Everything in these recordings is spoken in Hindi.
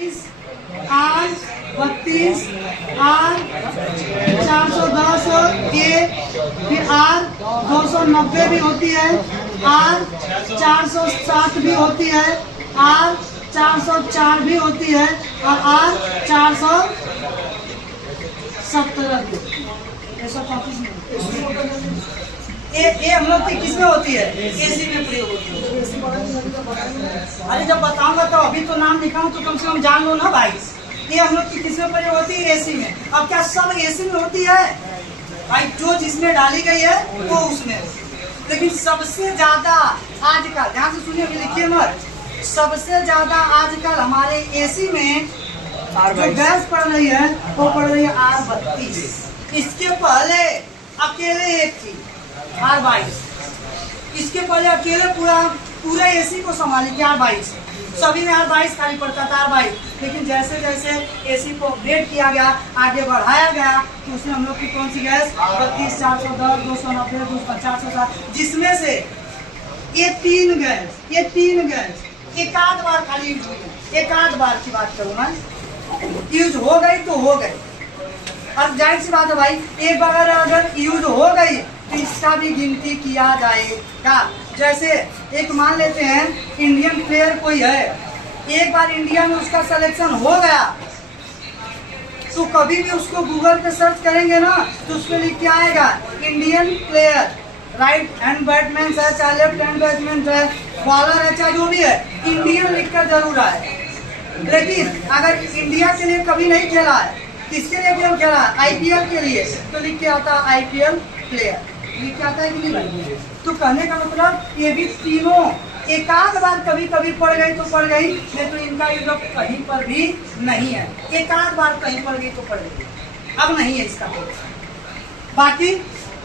आर 32, आर 410 ए, फिर आर 290 भी होती है, आर 407 भी होती है, आर 404 भी होती है और आर 417 भी होती है। 135 में ये हम लोग की किसमें होती है? एसी में प्रयोग होती है। अरे जब बताऊंगा तो अभी तो नाम लिखाऊं तो कम से कम जान लो ना भाई। ये हम लोग की किसमें प्रयोग होती है? एसी में। अब क्या सब एसी में होती है? भाई जो जिसमें डाली गई है वो उसमें। लेकिन सबसे ज्यादा आजकल, ध्यान से सुनिए, लिखिए मत, सबसे ज्यादा आजकल हमारे एसी में जो गैस पड़ रही है वो पड़ रही है R32। इसके पहले अकेले एक थी R22। इसके पहले अकेले पूरा एसी को संभाली थी R22। सभी में R22 खाली पड़ता था R22। लेकिन जैसे जैसे एसी को अपडेट किया गया, आगे बढ़ाया गया, तो उसमें हम लोग की कौन सी गैस? 32, 410, 290, 407, जिसमें से ये तीन गैस एक आध बार खाली यूज हुई है। एक आध बार की बात करूँ मैं, यूज हो गई तो हो गई। अब जाहिर सी बात है भाई, एक बार अगर यूज हो गई तो इसका भी गिनती किया जाएगा। जैसे एक मान लेते हैं इंडियन प्लेयर कोई है, एक बार इंडिया में उसका सिलेक्शन हो गया तो कभी भी उसको गूगल पे सर्च करेंगे ना तो उसमें लिख के आएगा Indian player, right hand batsman है चाहे लेफ्ट हैंड बैट्समैन है, बॉलर है चाहे जो भी है, इंडियन लिखकर जरूर आए। लेकिन अगर इंडिया के लिए कभी नहीं खेला है, किसके लिए गेम खेला है? आईपीएल के लिए, तो लिख के आता है आईपीएल प्लेयर, लिख के आता है कि नहीं भाई? तो कहने का मतलब ये भी तीनों एक आध बार कभी कभी पड़ गई तो पड़ गई, नहीं तो इनका यूज कहीं पर भी नहीं है। एक आध बार कहीं पड़ गई तो पड़ गई, अब नहीं है इसका। बाकी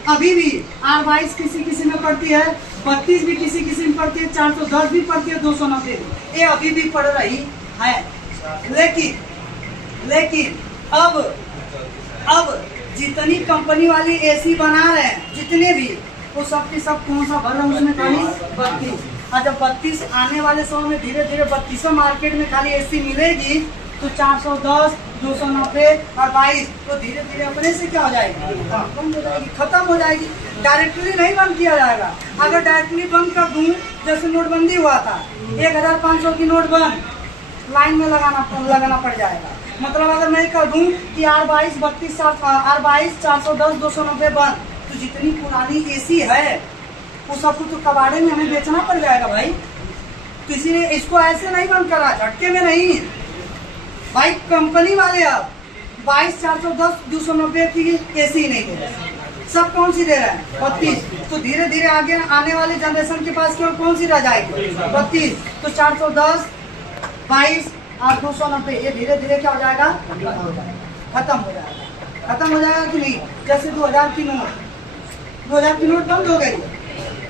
अभी भी R22 किसी में पड़ती है, 32 भी किसी में पड़ती है, 410 भी पड़ती है, 290 भी, ये अभी भी पड़ रही है। लेकिन अब जितनी कंपनी वाली एसी बना रहे हैं, जितने भी, वो सब की सब कौन सा भर रहा है उसमें? खाली 32। और जब 32 आने वाले समय में धीरे धीरे 32 मार्केट में खाली एसी मिलेगी तो 410, 290 और 22 तो धीरे धीरे अपने से क्या हो जाएगी? बंद हो जाएगी, खत्म हो जाएगी। डायरेक्टली नहीं बंद किया जाएगा। अगर डायरेक्टली बंद कर दूं, जैसे नोटबंदी हुआ था, 1500 की नोट बंद, लाइन में लगाना पड़ जाएगा। मतलब अगर मैं कर दूं कि R22 32 R22 410 290 बंद, तो जितनी पुरानी एसी है वो सब कुछ तो कबाड़े में हमें बेचना पड़ जाएगा भाई। तो इसीलिए इसको ऐसे नहीं बंद करा, झटके में नहीं भाई। कंपनी वाले अब 22 410 290 की एसी नहीं दे रहे, सब कौन सी दे रहे हैं? 32। तो धीरे धीरे आगे आने वाले जनरेशन के पास केवल कौन सी रह जाएगी? 32। तो 410, 22 और 290 ये धीरे धीरे क्या हो जाएगा? खत्म हो जाएगा कि नहीं? जैसे 2000 की नोट बंद हो गई,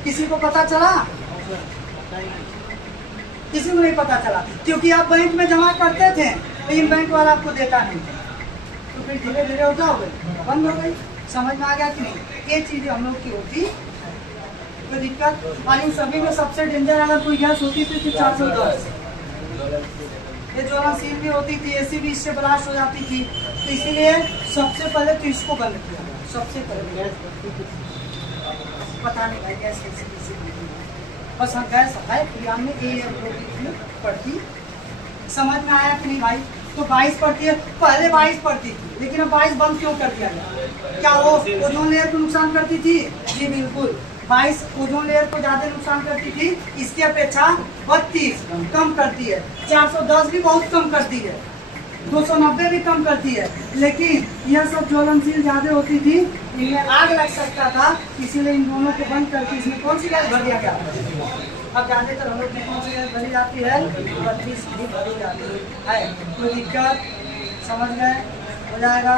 किसी को पता चला? किसी को नहीं पता चला, क्योंकि आप बैंक में जमा करते थे लेकिन बैंक वाला आपको देता नहीं, तो फिर धीरे धीरे होता हो गई, बंद हो गई। समझ में आ गया कि नहीं? ये चीजें हम लोग की होती तो दिक्कत। और इन सभी में सबसे डेंजर अगर कोई गैस होती थी तो 410, ये ज्वलनशील भी होती थी, एसी भी इससे ब्लास्ट हो जाती थी। तो इसीलिए सबसे पहले तो इसको बंद किया, सबसे पहले। पता नहीं भाई गैस कैसे बस हम गैस है प्रियाम में पड़ती। समझ में आया कि नहीं भाई? तो 22 पड़ती है, पहले 22 पड़ती थी, लेकिन अब 22 बंद क्यों कर दिया गया? क्या वो ओजोन लेयर को नुकसान करती थी? जी बिल्कुल, 22 ओजोन लेयर को ज्यादा नुकसान करती थी, इसकी अपेक्षा 32 कम करती है, 410 भी बहुत कम करती है, 290 भी कम करती है। लेकिन यह सब ज्वलनशील ज्यादा होती थी, इनमें आग लग सकता था, इसीलिए इन दोनों को बंद करके इसमें कौन सी गैस भर दिया गया? अब ज्यादातर हम लोग की कौन सी गैस भरी जाती है? 32 भी भरी जाती है। कोई दिक्कत? समझ गए? हो जाएगा।